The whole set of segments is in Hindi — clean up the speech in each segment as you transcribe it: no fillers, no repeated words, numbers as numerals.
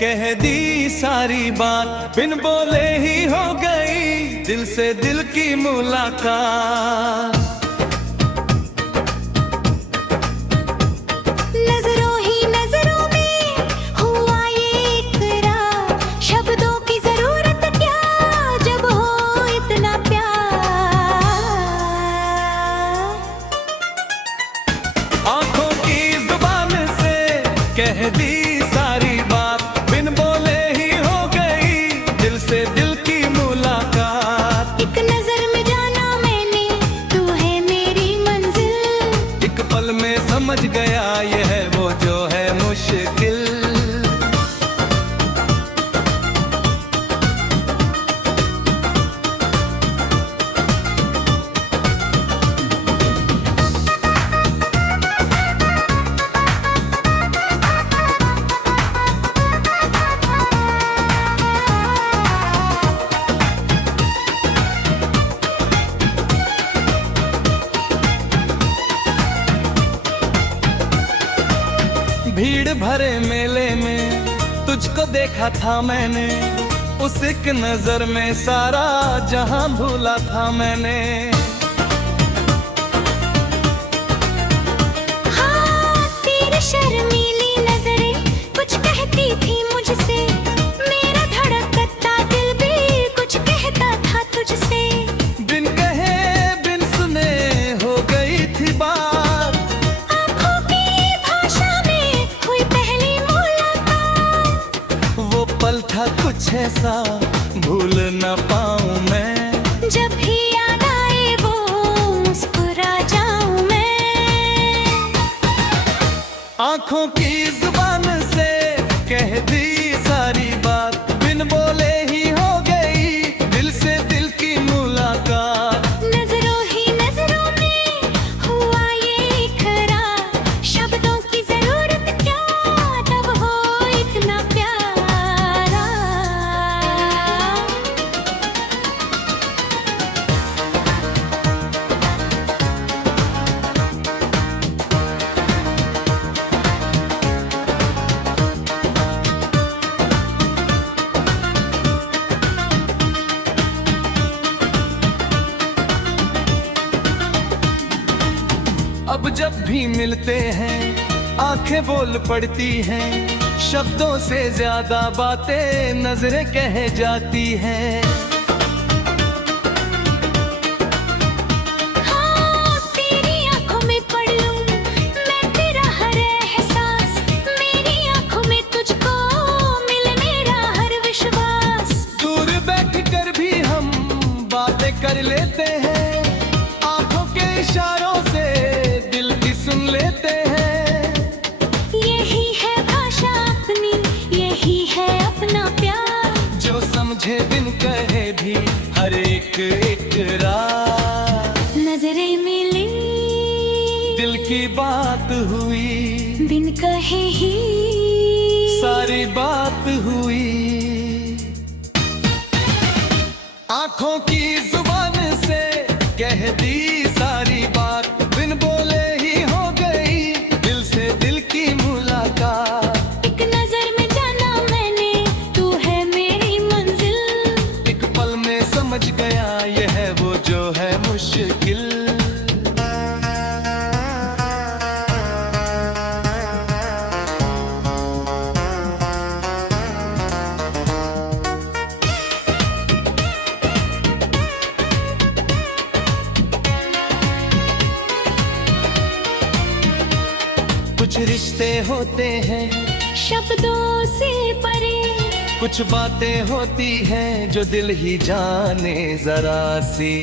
कह दी सारी बात, बिन बोले ही हो गई दिल से दिल की मुलाकात। नजरों ही नजरों में हुआ ये इकरार, शब्दों की जरूरत क्या जब हो इतना प्यार। आंखों की जुबान से कह दी सारी बात, बिन बोले ही हो गई दिल से दिल की मुलाकात। एक नजर में जाना मैंने तू है मेरी मंजिल, एक पल में समझ गया ये है वो जो है मुश्किल। भीड़ भरे मेले में तुझको देखा था मैंने, उस एक नजर में सारा जहां भूला था मैंने। हाँ तेरी शर्मीली नजरें कुछ कहती थी मुझसे, मेरा धड़कता दिल भी कुछ कहता था तुझसे। बिन कहे बिन सुने हो गई थी बात, आँखों की भाषा में हुई पहली मुलाकात। वो पल था कुछ ऐसा भूल न पाऊं मैं, जब भी याद आए वो मुस्कुरा जाऊं मैं। आंखों की जुबान से कह दी सारी बात, बिन बोले ही हो गई दिल से दिल की मुलाकात। नजरों ही नजरों में हुआ ये इकरार, शब्दों की जरूरत क्या तब हो इतना प्यारा। अब जब भी मिलते हैं आंखें बोल पड़ती हैं, शब्दों से ज्यादा बातें नजरें कह जाती हैं। हाँ तेरी आंखों में पढ़ लूं मैं तेरा हर एहसास, मेरी आंखों में तुझको मिले मेरा हर विश्वास। दूर बैठ कर भी हम बातें कर लेते हैं, आंखों के इशारों से दिल की सुन लेते हैं। यही है भाषा अपनी, यही है अपना प्यार, जो समझे बिन कहे भी हर एक इकरार। नजरें मिली दिल की बात हुई, बिन कहे ही सारी बात हुई। आंखों की जुबान से कह दी सारी बात, बिन बोले ही हो गई दिल से दिल की मुलाकात। एक नजर में जाना मैंने तू है मेरी मंजिल, एक पल में समझ गया ये है वो जो है मुश्किल। कुछ रिश्ते होते हैं शब्दों से परे, कुछ बातें होती हैं जो दिल ही जाने जरा सी।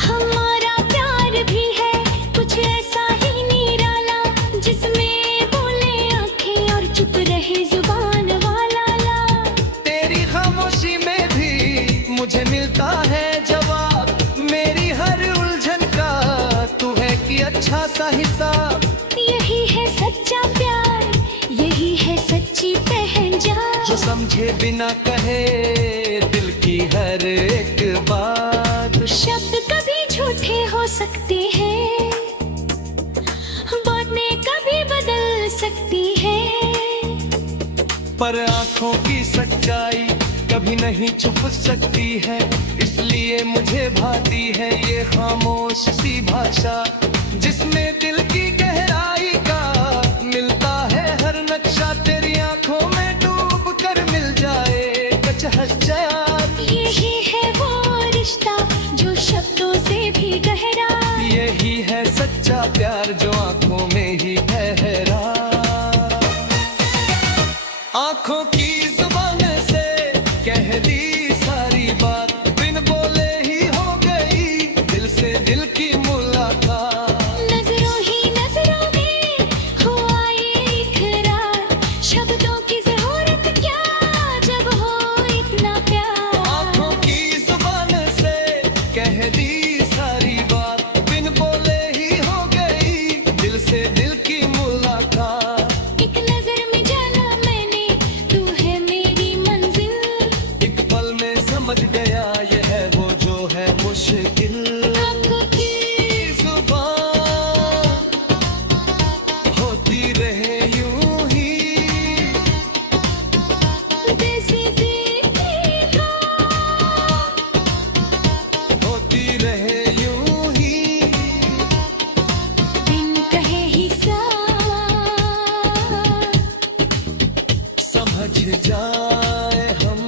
हमारा प्यार भी है कुछ ऐसा ही निराला, जिसमें बोले आंखें और चुप रहे जुबान वाला ला। तेरी खामोशी में भी मुझे मिलता है जवाब, मेरी हर उलझन का तू है कि अच्छा सा हिसाब। यही है सच्चा प्यार, यही है सच्ची पहचान, जो समझे बिना कहे दिल की हर एक बात। शब्द कभी झूठे हो सकते हैं, बातें कभी बदल पर आंखों की सच्चाई कभी नहीं छुप सकती है, इसलिए मुझे भाती है ये खामोश सी भाषा, जिसमें दिल की गहराई का मिलता है हर नक्शा। तेरी आंखों में डूब कर मिल जाए कचहचा। यही है वो रिश्ता जो शब्दों से भी गहरा, यही है सच्चा प्यार जो आंखों में ही ठहरा। आंखों की जुबान से कह दी सारी बात, बिन बोले ही हो गई दिल से दिल की मुलाकात। नजरों ही नजरों में हुआ ये इकरार, शब्दों की जरूरत क्या जब हो इतना प्यार। आंखों की जुबान से कह दी सारी बात, बिन बोले ही हो गई दिल से दिल की मुलाकात। एक नजर में जाना मैंने तू है मेरी मंजिल, एक पल में समझ गया ये है वो जो है मुश्किल। आंखों की जुबान होती रहे यूं ही, जैसे देखा होती रहे यूं ही। बिन कहे ही समझ जाए हम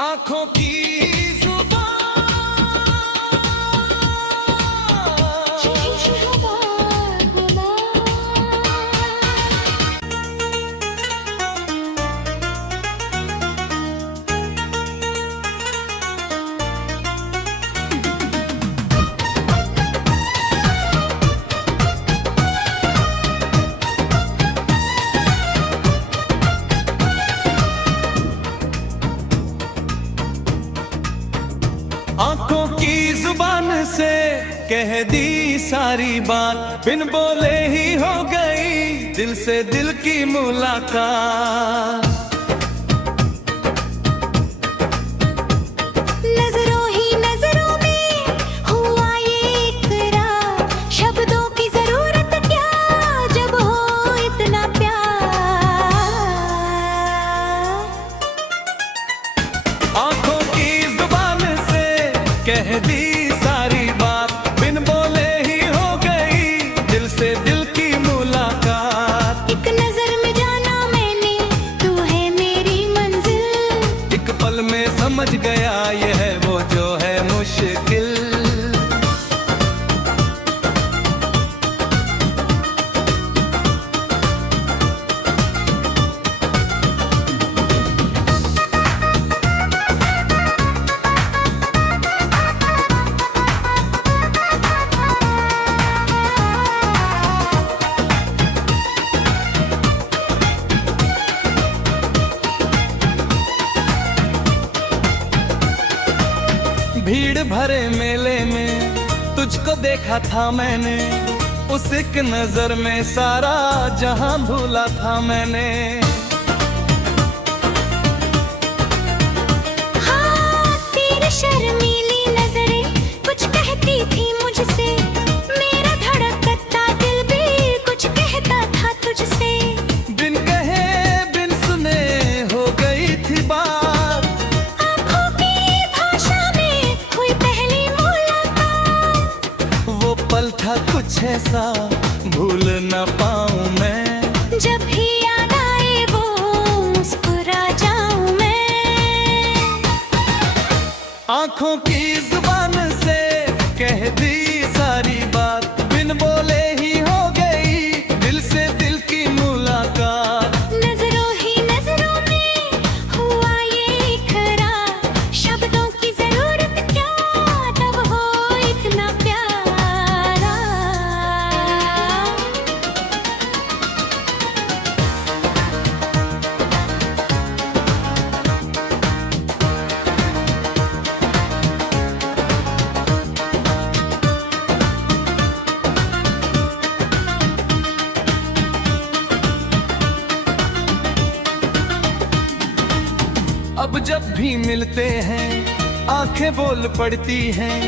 आंखों की आंखों की जुबान से कह दी सारी बात, बिन बोले ही हो गई दिल से दिल की मुलाकात। नजरों ही नजरों में हुआ ये इकरार, शब्दों की जरूरत क्या जब हो इतना प्यार। आंखों की जुबान से कह दी सारी बात, बिन बोले ही हो गई दिल से दिल की मुलाकात। एक नजर में जाना मैंने तू है मेरी मंजिल, एक पल में समझ गया ये है वो जो है मुश्किल। भीड़ भरे मेले में तुझको देखा था मैंने, उस एक नजर में सारा जहां भूला था मैंने। हाँ तेरी शर्मीली नजरें कुछ कहती थी मुझसे, मेरा धड़कता दिल भी कुछ कहता था तुझसे। बिन कहे बिन सुने हो गई थी बात, आँखों की भाषा में हुई पहली मुलाकात, वो पल था कुछ ऐसा भूल न पाऊं मैं। जब भी याद आए वो मुस्कुरा जाऊं मैं। आंखों की जुबान से कह दी सारी बात, बिन बोले ही हो गई दिल से दिल की मुलाकात। नजरों ही नजरों में हुआ ये इकरार, शब्दों की जरूरत क्या तब हो इतना प्यारा। अब जब भी मिलते हैं आंखें बोल पड़ती हैं,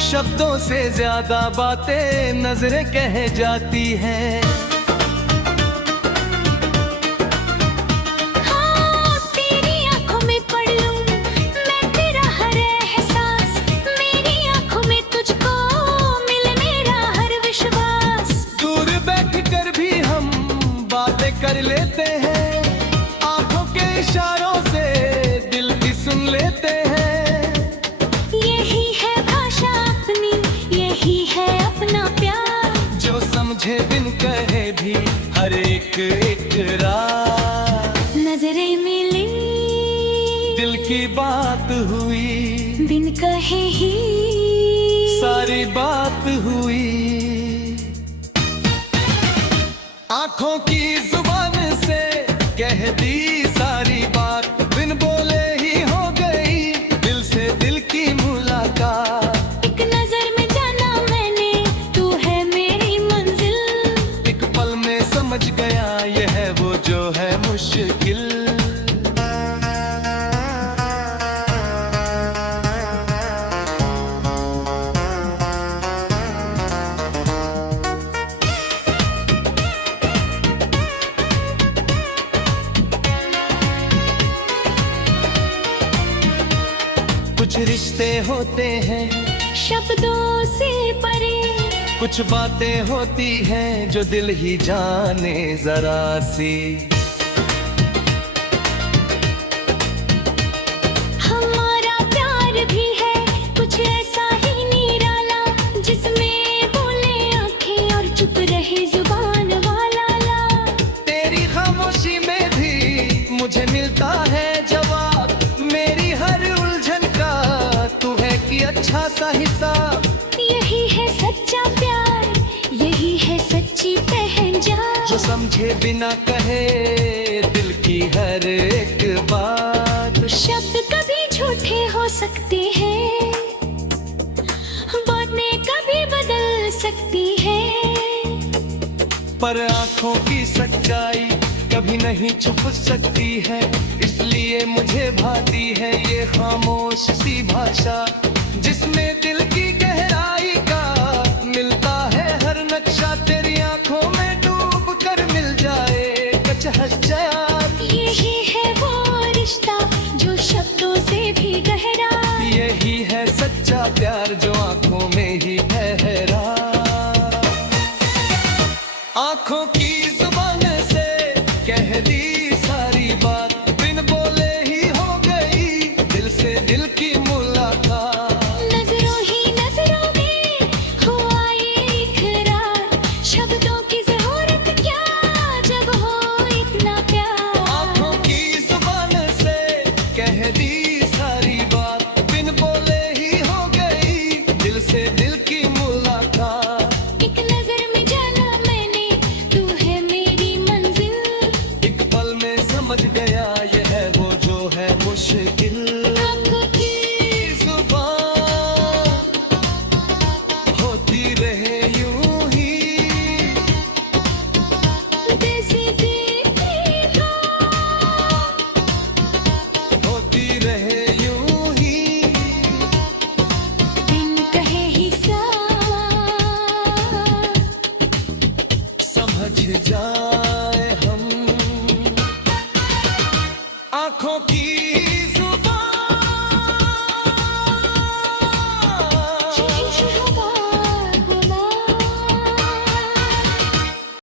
शब्दों से ज्यादा बातें नजरें कह जाती हैं। इशारों से दिल भी सुन लेते हैं। यही है भाषा अपनी, यही है अपना प्यार। जो समझे बिन कहे भी हर एक इकरार। नजरें मिली, दिल की बात हुई, बिन कहे ही सारी बात हुई। आंखों की जुबान से कह दी सारी बात, बिन बोले ही हो गई दिल से दिल की मुलाकात। एक नजर में जाना मैंने, तू है मेरी मंजिल। एक पल में समझ गया ये है वो जो है मुश्किल। कुछ रिश्ते होते हैं शब्दों से परे, कुछ बातें होती हैं जो दिल ही जाने जरा सी। हमारा प्यार भी है कुछ ऐसा ही निराला, जिसमें बोले आंखें और चुप रहे जुबान वाला ला। तेरी खामोशी में भी मुझे मिलता है जवाब, मेरी हर उलझन का तू है कि अच्छा सा हिसाब। यही है सच्चा प्यार, यही है सच्ची पहचान। जो समझे बिना कहे दिल की हर एक बात। शब्द कभी झूठे हो सकते हैं, बातें कभी बदल सकती हैं। पर आंखों की सच्चाई कभी नहीं छुप सकती है, इसलिए मुझे भाती है ये खामोश सी भाषा, जिसमें दिल की गहराई का मिलता है हर नक्शा। तेरी आंखों में डूब कर मिल जाए कचहल जाए। यही है वो रिश्ता जो शब्दों से भी गहरा। यही है सच्चा प्यार जो आंखों में ही ठहरा। आंखों की जुबान से कह दी सारी बात, बिन बोले ही हो गई दिल से दिल की मुलाकात। नजरों ही नजरों में हुआ ये इकरार, शब्दों की जरूरत क्या जब हो इतना प्यार। आंखों की जुबान से कह दी